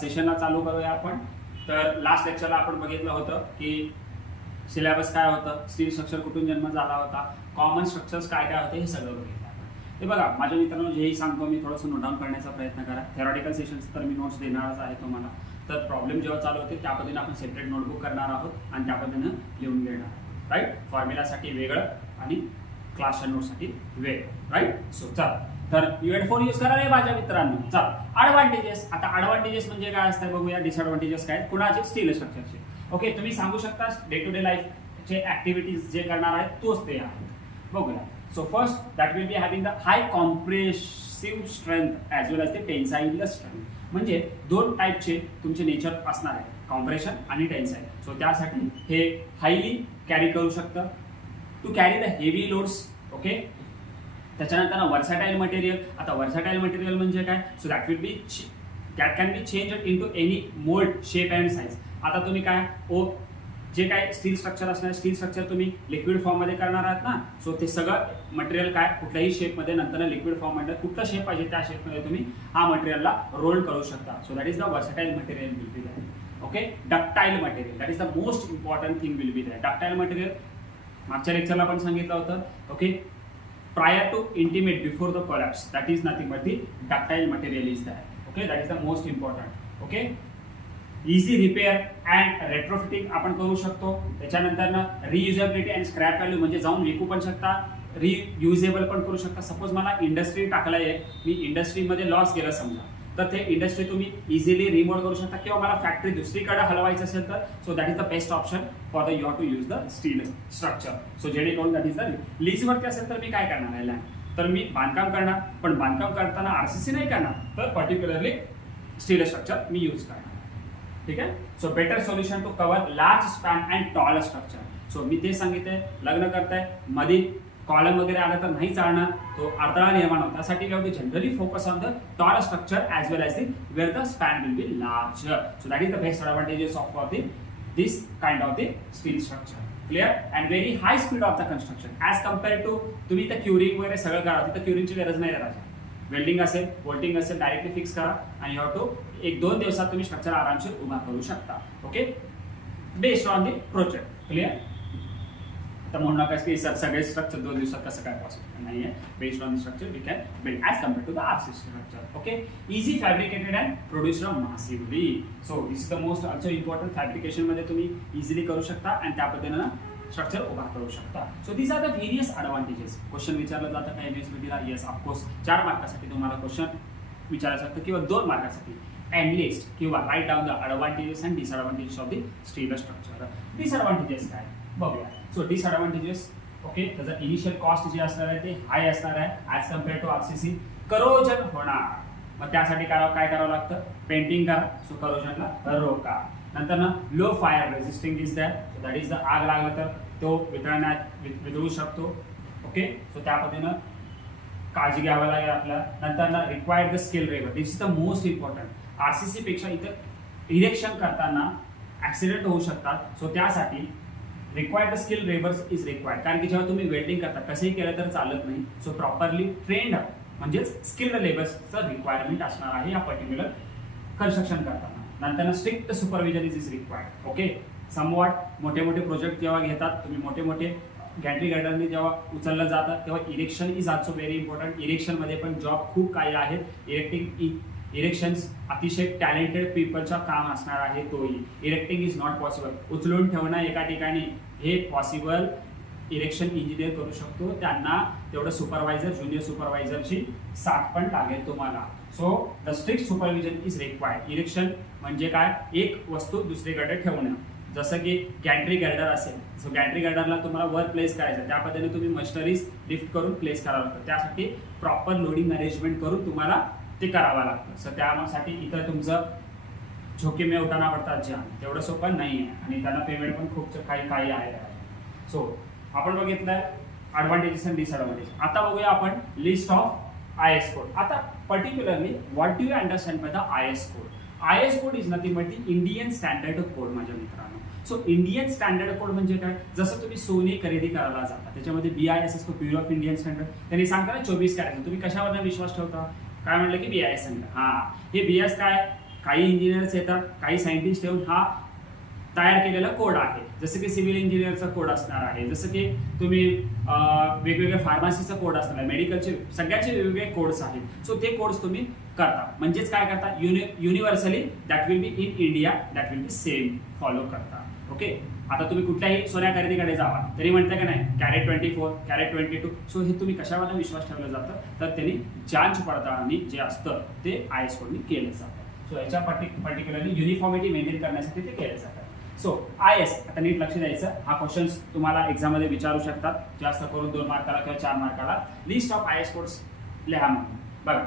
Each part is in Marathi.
सेशनला चालू करूया आपण. तर लास्ट लेक्चरला आपण बघितलं होतं की सिलेबस काय होतं, स्टील स्ट्रक्चर कुठून जन्म झाला होता, कॉमन स्ट्रक्चर्स काय काय होते हे सगळं बघितलं आपण. हे बघा माझ्या मित्रांनो, जेही सांगतो मी थोडंसं नोट डाऊन करण्याचा प्रयत्न करा. थेरॉटिकल सेशन्स तर मी नोट्स देणारच आहे तुम्हाला. तर प्रॉब्लेम जेव्हा चालू होते त्या पद्धतीने आपण सेपरेट नोटबुक करणार आहोत आणि त्या पद्धतीनं लिहून घेणार आहोत. राईट, फॉर्म्युलासाठी वेगळं आणि क्लासच्या नोटसाठी वेगळं. राईट, सो चला. तर हेडफोन यूज करा रे माझ्या मित्रांनो. चला, ॲडव्हान्टेजेस. आता ॲडव्हान्टेजेस म्हणजे काय असतात बघूया. डिसएडव्हान्टेजेस काय कुणाचे, स्टील स्ट्रक्चरचे. ओके, तुम्ही सांगू शकता डे टू डे लाईफचे ऍक्टिव्हिटीज जे करणार आहेत तोच ते आहेत. बघूया. So first that will be having the high compressive strength as well as the tensile strength. म्हणजे दोन टाईपचे तुमचे नेचर असणार आहे, कॉम्प्रेशन आणि टेन्साईल. सो त्यासाठी हे हायली कॅरी करू शकतं to carry the heavy loads. Okay, त्याच्यानंतर वर्सॅटाईल मटेरियल. आता वर्सॅटाईल मटेरियल म्हणजे काय, so that will be that can be change into any mould, shape and size. आता तुम्ही काय जे काय स्टील स्ट्रक्चर असणार, स्टील स्ट्रक्चर तुम्ही लिक्विड फॉर्ममध्ये करणार आहात ना. सो ते सगळं मटेरियल काय कुठल्याही शेपमध्ये नंतर लिक्विड फॉर्ममध्ये कुठलं शेप पाहिजे त्या शेपमध्ये तुम्ही हा मटेरियलला रोल करू शकता. So that is the versatile material will be that. Okay, ductile material that is the most important thing will be that. Ductile material मागच्या लेक्चरला पण सांगितलं होतं. Okay, prior to intimate before the collapse, that is nothing but the ductile material is there. Okay, that is the most important. Okay, easy repair and retrofitting आपण करू शकतो. त्याच्यानंतर ना रियुजेबिलिटी आणि स्क्रॅप व्हॅल्यू म्हणजे जाऊन विकू पण शकता, रियुजेबल पण करू शकता. सपोज मला इंडस्ट्री टाकलं आहे, मी इंडस्ट्रीमध्ये लॉस केलं समजा, तर ते इंडस्ट्री तुम्ही इझिली रिमोट करू शकता. किंवा मला फॅक्टरी दुसरीकडे हलवायचं असेल तर so that is the best option for the you have to use the steel structure. So जेणेकरून दॅट इज द लीजवरती असेल तर मी काय करणार आहे लँड, तर मी बांधकाम करणार, पण बांधकाम करताना आरसीसी नाही करणार, तर पर्टिक्युलरली स्टील स्ट्रक्चर मी यूज करणार. ठीक आहे. So better solution to cover large span and tall structure. So मी ते सांगितलंय, लग्न करताय मध्ये कॉलम वगैरे आला तर नाही चालणार, तो अडथळा निर्माण होतो. त्यासाठी we have to generally focus on the tall structure as well as the where the span will be larger. So that is the best advantages of this kind of the steel structure. Clear. And very high speed of the construction as compare to तुम्ही तर क्युरिंग वगैरे सगळं करा, तिथं क्युरिंगची गरज नाही राहते. वेल्डिंग असेल, वोल्टिंग असेल, डायरेक्टली फिक्स करा आणि यू हॅव टू 1-2 दिवसात तुम्ही स्ट्रक्चर आरामशीर उभा करू शकता. Okay, based on the project. Clear. तर म्हणू नका की सर सगळे स्ट्रक्चर 2 दिवसात कसं काय पॉसिबल नाही आहे. Based on the structure we can build as compare to the RCC structure. Okay, easy fabricated and produced massively. So this is the most also important. फॅब्रिकेशनमध्ये तुम्ही इझिली करू शकता आणि त्या पद्धतीनं स्ट्रक्चर उभा करू शकता. So these are the various advantages. Question विचारलं जातं काय एमएसबीटीला, येस ऑफकोर्स 4 मार्कासाठी तुम्हाला क्वेश्चन विचारायचं शकतं किंवा 2 मार्कासाठी. अँड लिस्ट किंवा write down the advantages and disadvantages of the steel structure. Disadvantages काय बघूया. सो डिसएडव्हान्टेजेस, ओके, त्याचं इनिशियल कॉस्ट जे असणार आहे ते हाय असणार आहे as compare to RCC. Corrosion होणार, मग त्यासाठी काय करावं लागतं, पेंटिंग करा. सो करोजनला रोका. नंतर ना low fire resisting is that. So that is the आग लागलं तर तो वितळू शकतो. ओके, सो त्या पद्धतीनं काळजी घ्यावी लागेल आपल्याला. नंतर ना required the skill labour. This is the most important. RCC पेक्षा इथं इरेक्शन करताना ऍक्सिडेंट होऊ शकतात. सो त्यासाठी required skill labours is required. कारण की जेव्हा तुम्ही वेल्डिंग करता कसंही केलं तर चालत नाही. सो प्रॉपरली ट्रेंड म्हणजेच स्किल्ड लेबर्सचं रिक्वायरमेंट असणार आहे या पर्टिक्युलर कन्स्ट्रक्शन करताना. नंतर strict supervision is required. Okay, somewhat मोठे मोठे प्रोजेक्ट जेव्हा घेतात तुम्ही, मोठे मोठे गॅन्ट्री गार्डनने जेव्हा उचललं जातं तेव्हा erection is also very important. इरेक्शनमध्ये पण जॉब खूप काही आहेत. इरेक्शन्स अतिशय टॅलेंटेड पीपलचं काम असणार आहे. तोही इरेक्टिंग इज नॉट पॉसिबल. उचलून ठेवणं एका ठिकाणी हे पॉसिबल इरेक्शन इंजिनियर करू शकतो. त्यांना तेवढं सुपरवायझर, ज्युनियर सुपरवायझरची साथ पण लागेल तुम्हाला. So the strict supervision is required. Erection म्हणजे काय, एक वस्तू दुसरीकडे ठेवणं. जसं की गॅन्ट्री गर्डर असेल, सो गॅन्ट्री गर्डरला तुम्हाला वर प्लेस करायचं, त्या पद्धतीने तुम्ही मशिनरीज लिफ्ट करून प्लेस करावं लागतं. त्यासाठी प्रॉपर लोडिंग अरेंजमेंट करून तुम्हाला ते करावं लागतं. सो त्यासाठी इथं तुमचं झोके में उठाना पडतात ज्या, तेवढं सोपं नाही आहे आणि त्यांना पेमेंट पण खूप काही आहे. सो आपण बघितलंय ॲडव्हान्टेजेस अँड डिसएडव्हान्टेजेस. आता बघूया आपण लिस्ट ऑफ IS कोड. आता particularly what do you understand by the IS code. IS code is nothing but the Indian standard code माझ्या मित्रांनो. सो इंडियन स्टँडर्ड कोड म्हणजे काय, जसं तुम्ही सोने खरेदी करायला जाता त्याच्यामध्ये BIS असतो, ब्युरो ऑफ इंडियन स्टँडर्ड. त्यांनी सांगता ना 24 कॅरेट. तुम्ही कशावर विश्वास ठेवता, काय म्हटलं की BIS सांगता. हां, हे BIS काय काही इंजिनियर्स येतात, काही सायंटिस्ट येऊन हा तयार केलेला कोड आहे. जसं की सिव्हिल इंजिनिअरचा कोड असणार आहे, जसं की तुम्ही वेगवेगळ्या फार्मसीचा कोड असणार आहे, मेडिकलचे सगळ्याचे वेगवेगळे कोड्स आहेत. सो ते कोड्स तुम्ही करता, म्हणजेच काय करता, universally that will be in India, that will B same follow करता. ओके. आता तुम्ही कुठल्याही सोन्या खरेदीकडे जावा तरी म्हणता का नाही कॅरेट 24, कॅरेट 22. सो हे तुम्ही कशावर विश्वास ठेवला जातं, तर त्यांनी जांच पडताळणी जे असतं ते IS कोडनी केलं जातं. सो याच्या पर्टिक्युलरली युनिफॉर्मिटी मेंटेन करण्यासाठी ते केलं जातं. सो IS, आता नीट लक्ष द्यायचं, हा क्वेश्चन तुम्हाला एक्झाममध्ये विचारू शकतात, जास्त करून 2 मार्काला किंवा 4 मार्काला. लिस्ट ऑफ IS कोड्स लिहा म्हणून. बघा,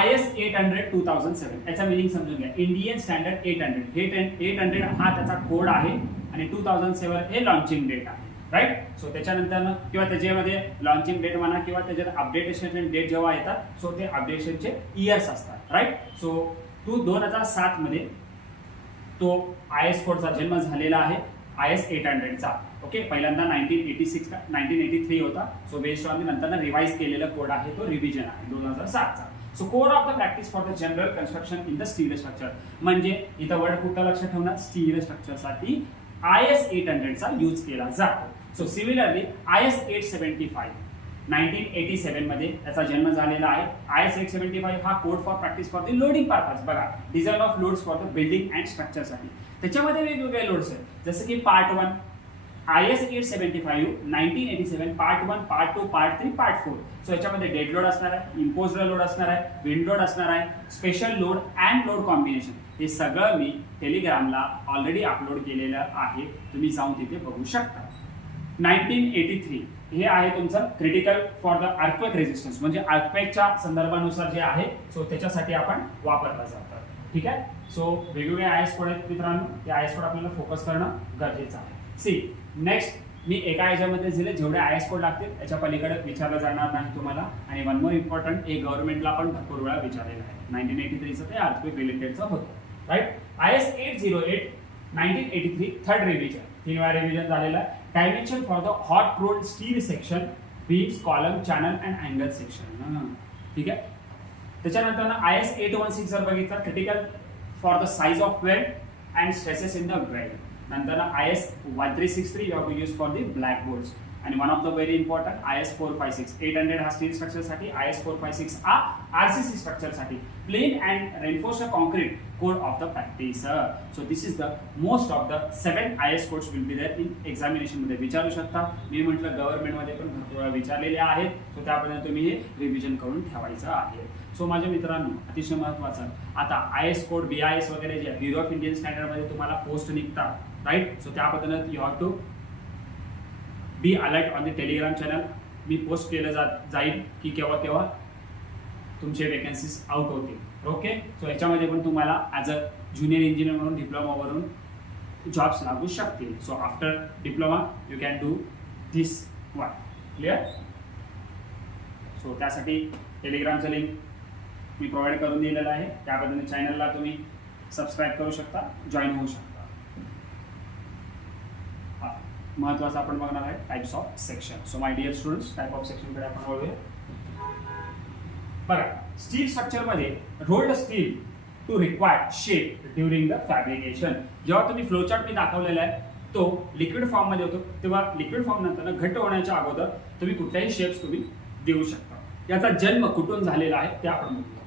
IS 800 2007 याचा मिनिंग समजून घ्या. Indian standard 800. हे 800 हा त्याचा कोड आहे आणि 2007 हे लॉन्चिंग डेट आहे. राईट. सो त्याच्यानंतर किंवा त्याच्यामध्ये लॉन्चिंग डेट म्हणा किंवा त्याच्यात अपडेटेशन डेट जेव्हा येतात, सो ते अपडेशनचे इयर्स असतात. राईट. सो 2007 मध्ये तो IS कोडचा जन्म झालेला आहे, IS 800चा. ओके. पहिल्यांदा 1983 होता. सो बेस्ड ऑन नंतर रिवाइज केलेला कोड आहे, तो रिव्हिजन आहे 2007चा. So code of the practice for the general construction in the steel structure, म्हणजे इथं वर्ड कुठं लक्षात ठेवणार, स्टील स्ट्रक्चरसाठी IS 800चा यूज केला जातो. सो सिमिलरली IS 875 1987 मध्ये त्याचा जन्म झालेला आहे. IS 875 हा code for practice for the loading purpose. बघा, design of loads for the building and स्ट्रक्चरसाठी. त्याच्यामध्ये वेगवेगळे लोड्स आहेत, जसं की part 1 IS 875 1987 part 1, part 2, part 3, part 4. So याच्यामध्ये डेड लोड असणार आहे, इम्पोज्ड लोड असणार आहे, विंड लोड असणार आहे, special load and load combination. हे सगळं मी टेलिग्रामला ऑलरेडी अपलोड केलेलं आहे, तुम्ही जाऊन तिथे बघू शकता. 1983 हे आहे तुमचं critical for the earthquake resistance, म्हणजे अर्थक्वेकच्या संदर्भानुसार जे आहे, सो त्याच्यासाठी आपण वापरला जातं. ठीक आहे. सो वेगवेगळे IS कोड आहेत मित्रांनो, ते IS कोड आपल्याला फोकस करणं गरजेचं आहे. सी नेक्स्ट मी एका याच्यामध्ये दिले जेवढे IS कोड लागतील याच्या पलीकडे विचारलं जाणार नाही तुम्हाला. आणि वन मोर इम्पॉर्टंट, हे गव्हर्नमेंटला पण भरपूर वेळा विचारलेलं आहे. 1983चं ते अर्थक्वेक रिलेटेडचं होतं. राईट. IS 808 1983 थर्ड रिव्हिजन, 3 वेळा रिव्हिजन झालेलं आहे. Dimension for the hot rolled steel section, beams, column, channel and angle section. ठीक आहे. त्याच्यानंतर IS 816 जर बघितलं, critical for the size of weld and stresses in the weld. नंतर IS 1363 you have to use for the black boards. आणि one of the very important IS 456 800 हा स्टील स्ट्रक्चरसाठी, IS 456 हा RCC स्ट्रक्चरसाठी. Plain and reinforced concrete code of the practice. So this is the most of the 7 IS codes will be there in examination मध्ये विचारू शकता. मी म्हटलं गव्हर्नमेंटमध्ये पण भरपूर वेळा विचारलेले आहेत, सो त्याबद्दल तुम्ही हे रिव्हिजन करून ठेवायचं आहे. सो माझ्या मित्रांनो, अतिशय महत्त्वाचं, आता IS कोड BIS वगैरे जे ब्युरो ऑफ इंडियन स्टँडर्डमध्ये तुम्हाला पोस्ट निघतात. राईट. सो त्याबद्दल you have to be alert on the Telegram channel. मी पोस्ट केलं जाईल की केव्हा केव्हा तुमचे वेकन्सीज आउट होतील. ओके. सो याच्यामध्ये पण तुम्हाला ॲज अ ज्युनियर इंजिनियर म्हणून डिप्लोमावरून जॉब्स लागू शकतील. So after diploma you can do this one. Clear. So त्यासाठी टेलिग्रामचं लिंक मी प्रोव्हाइड करून दिलेलं आहे, त्या पद्धतीने चॅनलला तुम्ही सबस्क्राईब करू शकता, जॉईन होऊ शकता. महत्त्वाचं आपण बघणार आहे types of section. So my dear students, type of सेक्शनकडे आपण वळूया. बघा, स्टील स्ट्रक्चरमध्ये rolled steel to required shape during the fabrication. जेव्हा तुम्ही फ्लोचार्ट मी दाखवलेला आहे तो लिक्विड फॉर्ममध्ये होतो, तेव्हा लिक्विड फॉर्म नंतर घट्ट होण्याच्या अगोदर तुम्ही कुठल्याही शेप्स तुम्ही देऊ शकता. याचा जन्म कुठून झालेला आहे ते आपण बघूया.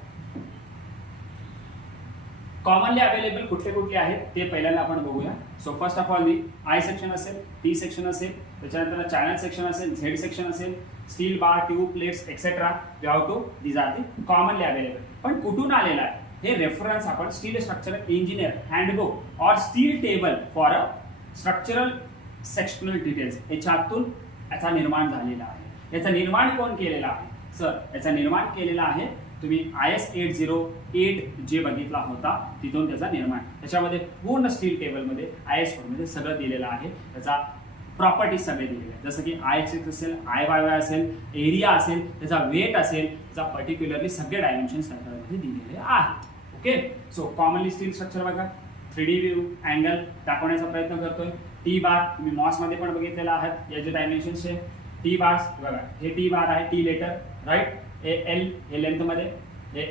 कॉमनली अवेलेबल कुठले कुठले आहेत ते पहिल्यांदा आपण बघूया. So first of all I section असेल, T सेक्शन असेल, त्याच्यानंतर चॅनल सेक्शन असेल, Z सेक्शन असेल, steel bar, tube, plates etcetera. We have to these are the commonly available. पण कुठून आलेला आहे हे रेफरन्स आपण स्टील स्ट्रक्चरल इंजिनियर हँडबुक और steel table for a structural sectional details याच्यातून याचा निर्माण झालेला आहे. याचं निर्माण कोण केलेलं आहे सर? याचा निर्माण केलेला आहे तुम्ही IS 808 जे बघितला होता तिथून त्याचा निर्माण. त्याच्यामध्ये पूर्ण स्टील टेबलमध्ये IS कोडमध्ये सगळं दिलेलं आहे, त्याचा प्रॉपर्टीज सगळे दिलेले आहेत. जसं की IX असेल, IYY असेल, एरिया असेल, त्याचा वेट असेल, त्याचा पर्टिक्युलरली सगळे डायमेन्शन्स त्याच्यामध्ये दिलेले आहेत. Okay. So commonly steel structure बघा, 3D व्ह्यू अँगल दाखवण्याचा प्रयत्न करतोय. T बार तुम्ही मॉसमध्ये पण बघितलेला आहे, याचे डायमेन्शन्स आहे. T बार्स बघा, हे T बार आहे, T लेटर. राईट. हे L हे लेंथमध्ये, हे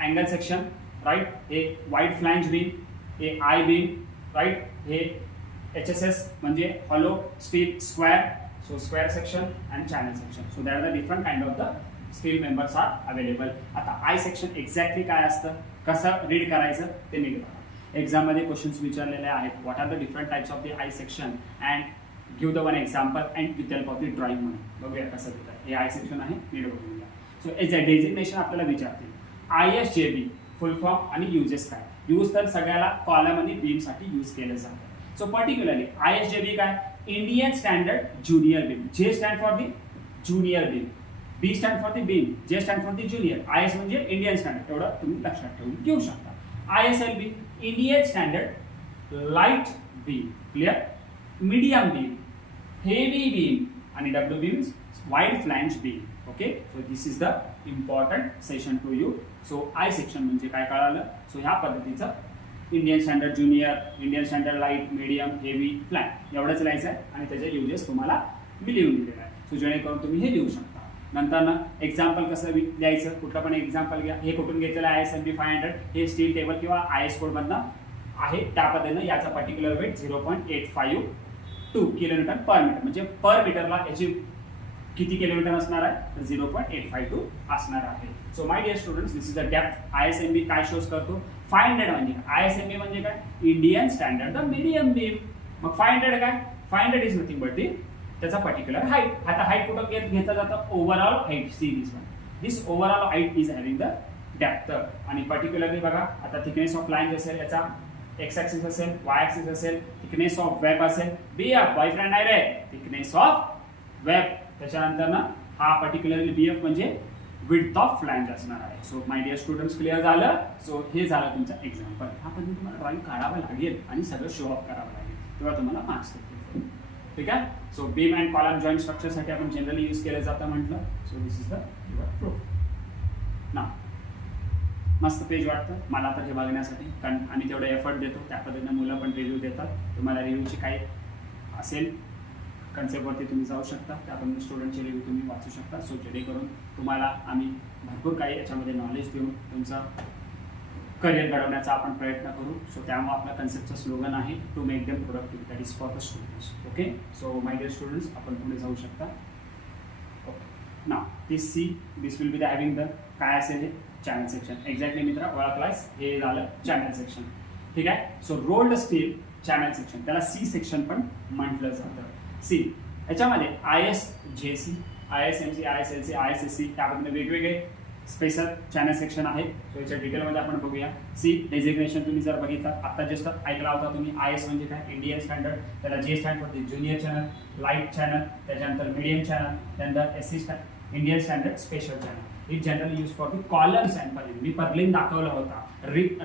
अँगल सेक्शन. राईट, हे वाईड फ्लॅंज बीम, हे आय बीम, राईट, हे HSS म्हणजे hollow steel square, so square section and channel section. So that are the different kind of the steel members are available. आता आय सेक्शन एक्झॅक्टली काय असतं, कसं रीड करायचं ते नीट बघा. एक्झाममध्ये क्वेश्चन्स विचारलेले आहेत, what are the different types of the I section and give the one example and with help of the drawing म्हणून बघूया कसं देतात. हे आय सेक्शन आहे, नीट बघून घ्या. सो एज अ डेझिग्नेशन आपल्याला विचारतील ISJB फुल फॉर्म आणि युजेस काय. यूज तर सगळ्याला कॉलम आणि बीमसाठी यूज केलं जातं. सो पर्टिक्युलरली ISJB काय, Indian standard junior beam. J stand for the junior beam, B stand for the beam, J stand for the junior, IS म्हणजे इंडियन स्टँडर्ड, एवढं तुम्ही लक्षात ठेवून घेऊ शकता. ISLB Indian standard light beam, clear, medium beam, heavy beam आणि W beams wide flange beam. Okay, so this is the important session to you. So I section म्हणजे काय कळालं. सो ह्या पद्धतीचं Indian standard junior, Indian standard light, medium, heavy, flat एवढंच लिहायचं आहे आणि त्याचे युजेस तुम्हाला मी लिहून दिलेलं आहे. सो जेणेकरून तुम्ही हे लिहू शकता. नंतर ना एक्झाम्पल कसं द्यायचं, कुठलं पण एक्झाम्पल घ्या. हे कुठून घेतलेलं आहे, ISMB 500, हे स्टील टेबल किंवा IS कोडमधनं आहे. त्या पद्धतीनं याचा particular weight 0.852 kilometre per metre, म्हणजे पर मीटरला याची किती किलोमीटर असणार आहे, 0.852 असणार आहे. So my dear students, this is the depth. ISMB काय शोज करतो, 500 म्हणजे ISMB म्हणजे काय, Indian standard the medium beam. मग 500 काय, 500 इज नथिंग बट दी त्याचा पर्टिक्युलर हाईट. आता हाईट कुठं घेतलं जातं, overall height. See this one, this overall height is having the depth. आणि पर्टिक्युलरली बघा, आता थिकनेस ऑफ लाईन असेल, याचा एक्स ॲक्सिस असेल, वाय ॲक्सिस असेल, थिकनेस ऑफ वेब असेल, BF बॉयफ्रेंड नाही रे, थिकनेस ऑफ वेब. त्याच्यानंतर ना हा पर्टिक्युलरली BF म्हणजे विड्थ ऑफ फ्लॅंज असणार आहे. So my dear students, clear झालं. सो हे झालं तुमचं एक्झाम्पल. हा पण तुम्हाला ड्रॉइंग काढावं लागेल आणि सगळं शो ऑफ करावं लागेल, तेव्हा तुम्हाला मार्क्स देतील. ठीक आहे. So beam and column joint स्ट्रक्चरसाठी आपण जनरली यूज केलं जातं म्हटलं. So this is the your proof. ना मस्त पेज वाटतं मला तर हे बघण्यासाठी, कारण आम्ही तेवढं एफर्ट देतो, त्या पद्धतीने मुलं पण रिव्ह्यू देतात. तुम्हाला रिव्ह्यूची काही असेल कन्सेप्टवरती तुम्ही जाऊ शकता, त्याप्रमाणे स्टुडंटचे रिव्ह्यू तुम्ही वाचू शकता. सो जेणेकरून तुम्हाला आम्ही भरपूर काही याच्यामध्ये नॉलेज देऊन तुमचं करिअर घडवण्याचा आपण प्रयत्न करू. सो त्यामुळे आपल्या कन्सेप्टचं स्लोगन आहे, to make them productive, that is for the students. Okay, so my dear students, आपण पुढे जाऊ शकता. ओके, ना this see, this will be the having the काय असेल हे चॅनल सेक्शन. एक्झॅक्टली मित्र ओळखलास, हे झालं चॅनल सेक्शन. ठीक आहे. So rolled steel channel section, त्याला C सेक्शन पण म्हटलं जातं. सी याच्यामध्ये ISJC, ISMC, ISLC, ISSC त्या पद्धतीने वेगवेगळे स्पेशल चॅनल सेक्शन आहेत. सो याच्या डिटेलमध्ये आपण बघूया. सी डेझिग्नेशन तुम्ही जर बघितलं, आता जस्ट ऐकला होता तुम्ही, IS म्हणजे काय, इंडियन स्टँडर्ड, त्याला J stand for junior channel, light channel, त्याच्यानंतर मीडियम चॅनल, त्यानंतर SC stand, Indian standard special channel. It generally use for the columns and purlin. मी पर्लिन दाखवला होता,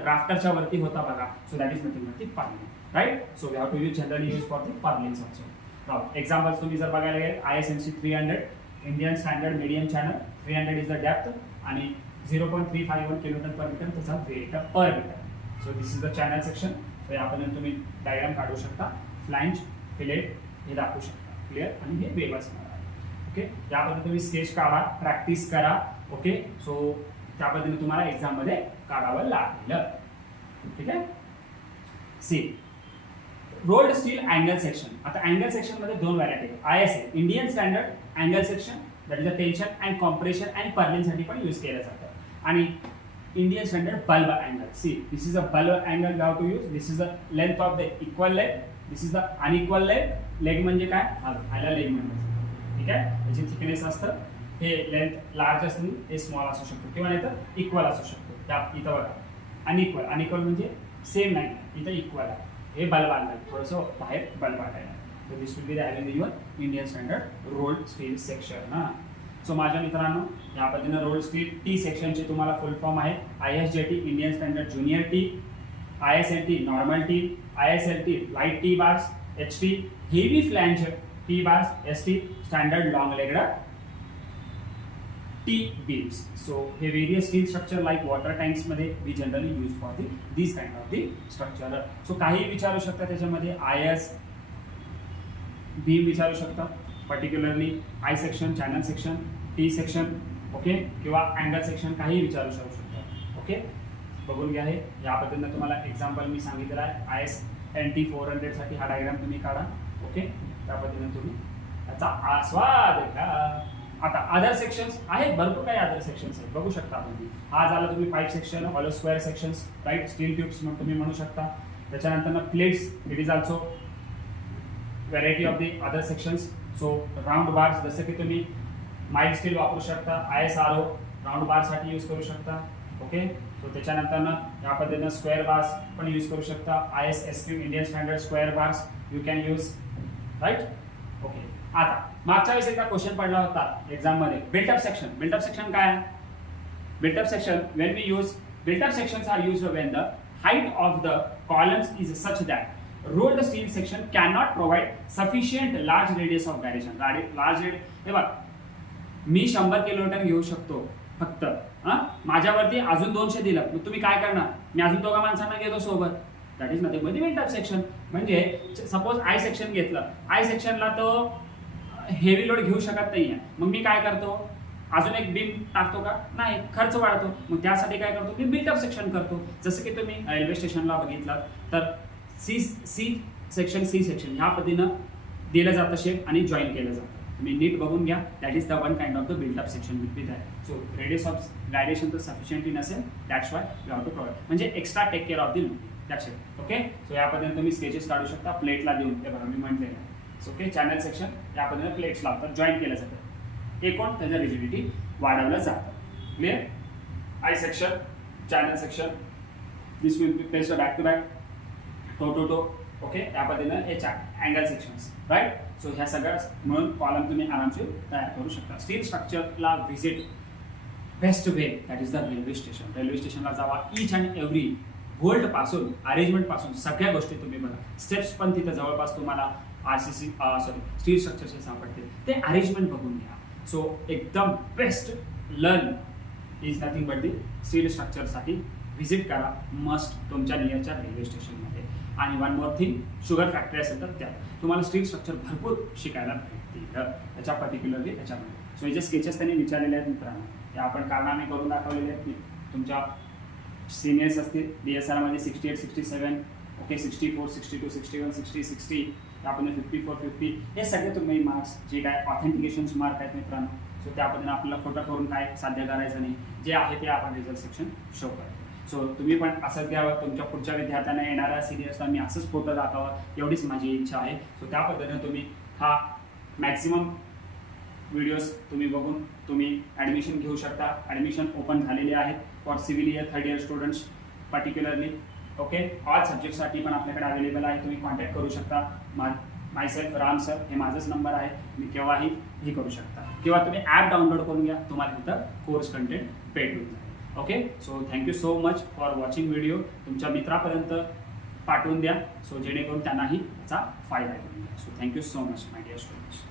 राफ्टरच्या वरती होता बघा. So that is nothing but the purlin, right. So we have to use generally use for the purlins also. Examples तुम्ही जर बघायला गेले, ISMC 300, Indian standard medium channel, 300 is the depth आणि 0.351 किलोमीटर पर मीटर त्याचा weight per metre. So this is the channel section. So यापर्यंत तुम्ही डायग्राम काढू शकता, फ्लॅंज, फिलेट हे दाखवू शकता, क्लिअर. आणि हे वेब असणार आहे. ओके, यापर्यंत तुम्ही स्केच काढा, प्रॅक्टिस करा. ओके, सो त्या पद्धतीने तुम्हाला एक्झाममध्ये काढावं लागेल. ठीक आहे. See rolled steel angle section. आता अँगल सेक्शन मध्ये दोन व्हरायटी आहेत. ISA Indian standard angle section, that is the tension and compression and पर्लिनसाठी पण यूज केलं जातं. आणि Indian standard bulb angle. See this is a bulb angle, we have to use. This is the length of the equal leg, this is the unequal leg. Leg म्हणजे काय, ह्याला लेग म्हणतात. ठीक आहे. याची थिकनेस असतं, हे लेंथ लार्ज असली, हे स्मॉल असू शकतो किंवा नाही तर इक्वल असू शकतो. त्या इथं बघा, अनइक्वल, अनइक्वल म्हणजे सेम नाही, इथं इक्वल आहे. हे बल्ब अँगल, थोडंसं बाहेर बल्ब आहे. So this will be the having your Indian standard rolled steel section. हां, सो माझ्या मित्रांनो, या पद्धतीनं रोल्ड स्टील T सेक्शनचे तुम्हाला फुल फॉर्म आहे. ISJT Indian standard junior T, ISLT normal T, ISLT light T bars, HT heavy flange T bars, ST standard long legged T beams. So हे various steel structure like water tanks मध्ये we generally use for these kind of the structure. So काही विचारू शकता त्याच्यामध्ये, IS बीम विचारू शकता, particularly I section, channel section, T section, okay, किंवा अँगल सेक्शन काही विचारू शकता. ओके, बघून घ्या. हे या पद्धतीनं तुम्हाला एक्झाम्पल मी सांगितलं आहे. ISNT 400 साठी हा डायग्राम तुम्ही काढा. ओके, त्या पद्धतीने तुम्ही त्याचा आस्वाद घ्या. आता अदर सेक्शन्स आहेत, भरपूर काही अदर सेक्शन्स आहेत, बघू शकता तुम्ही. हा झाला तुम्ही pipe section, hollow square sections, right, steel tubes म्हणून तुम्ही म्हणू शकता. त्याच्यानंतर plates, it is also variety of the other sections. So round bars, जसं की तुम्ही माइल्ड स्टील वापरू शकता, ISRO राऊंड बार साठी यूज करू शकता. ओके, सो त्याच्यानंतर या पद्धतीनं स्क्वेअर बार्स पण यूज करू शकता. ISSQ Indian standard square bars you can use, right. Okay, आता मागच्या वेळेस एकदा क्वेश्चन पडला होता एक्झाम मध्ये, बिल्टअप सेक्शन. बिल्टअप सेक्शन काय आहे? Built up section, when we use built up sections are used when the height of the columns is such that rolled steel section cannot provide sufficient large radius of gyration. Large radius, हे बघ, मी 100 किलोमीटर घेऊ शकतो फक्त, माझ्यावरती अजून 200 दिलं, मग तुम्ही काय करणार? मी अजून दोघा माणसांना घेतो सोबत. That is nothing but built up section. म्हणजे सपोज आय सेक्शन घेतलं, आय सेक्शनला तो हेवी लोड घेऊ शकत नाहीये, मग मी काय करतो? अजून एक बीम टाकतो का? नाही, खर्च वाढतो. मग त्यासाठी काय करतो? मी बिल्ट अप सेक्शन करतो. जसं की तुम्ही रेल्वे स्टेशनला बघितलं तर सी सेक्शन ह्या पद्धतीनं दिलं जातं शेप आणि जॉईन केलं जातं. तुम्ही नीट बघून घ्या. That is the one kind of the built up section will be that. So radius of gyration तर सफिशियंटली नसेल, that's why you have to provide, म्हणजे extra take care of the loop. That's it. Okay, so या पद्धतीने तुम्ही स्केचेस काढू शकता प्लेटला देऊन. ते बघा मी म्हटलेलं आहे. ओके, चॅनल सेक्शन या पद्धतीने प्लेट्स लावतात, जॉईन केलं जातं. एकूण त्याचं रिजिडिटी वाढवलं जातं. Clear? I section, channel section, this will be placed back to back, toe. Okay, या पद्धतीनं हे अँगल सेक्शन्स, राईट. सो ह्या सगळ्या म्हणून कॉलम तुम्ही आरामशीर तयार करू शकता. स्टील स्ट्रक्चरला visit best way that is the railway station. Railway स्टेशनला जावा. ईच अँड एव्हरी बोल्ट पासून, अरेंजमेंट पासून सगळ्या गोष्टी तुम्ही बघा. स्टेप्स पण तिथं जवळपास तुम्हाला स्टील स्ट्रक्चरचे सापडते, ते अरेंजमेंट बघून घ्या. सो एकदम best learn is nothing but the steel स्ट्रक्चरसाठी व्हिजिट करा मस्ट तुमच्या नियरच्या रेल्वे स्टेशनमध्ये. आणि one more thing, sugar factory असेल तर त्यात तुम्हाला स्टील स्ट्रक्चर भरपूर शिकायला भेटतील त्याच्या पर्टिक्युलरली त्याच्यामध्ये. सो हे जे स्केचेस त्यांनी विचारलेले आहेत मित्रांनो, ते आपण कारनामे करून दाखवलेले आहेत. तुमच्या सिनियर्स असतील DSR मध्ये 68, 67, ओके, 64, 62, 61, 60, 60, आपण 54, 50, हे सगळे तुम्ही मार्क्स जे काय ऑथेंटिकेशन्स मार्क आहेत मित्रांनो. सो त्या पद्धतीने आपल्याला खोटं करून काय साध्य करायचं नाही, जे आहे ते आपण रिझल्ट सेक्शन शो करतो. सो तुम्ही पण असंच घ्यावं, तुमच्या पुढच्या विद्यार्थ्यांना, येणाऱ्या सिनियर्सला मी असंच फोटो दाखवावं, एवढीच माझी इच्छा आहे. सो त्या पद्धतीने तुम्ही हा मॅक्सिमम व्हिडिओज तुम्ही बघून तुम्ही ॲडमिशन घेऊ शकता. ॲडमिशन ओपन झालेले आहेत for civil year 3rd year students particularly. Okay, all सब्जेक्टसाठी पण आपल्याकडे अवेलेबल आहे. तुम्ही कॉन्टॅक्ट करू शकता. मायसेल्फ राम सर, हे माझाच नंबर आहे. मी केव्हाही हे करू शकता, किंवा तुम्ही ॲप डाउनलोड करून घ्या, तुम्हाला तिथं कोर्स कंटेंट भेटून जाईल. Okay, so thank you so much for watching video. तुमच्या मित्रापर्यंत पाठवून द्या, सो जेणेकरून त्यांनाही त्याचा फायदा होईल. So thank you so much my dear students.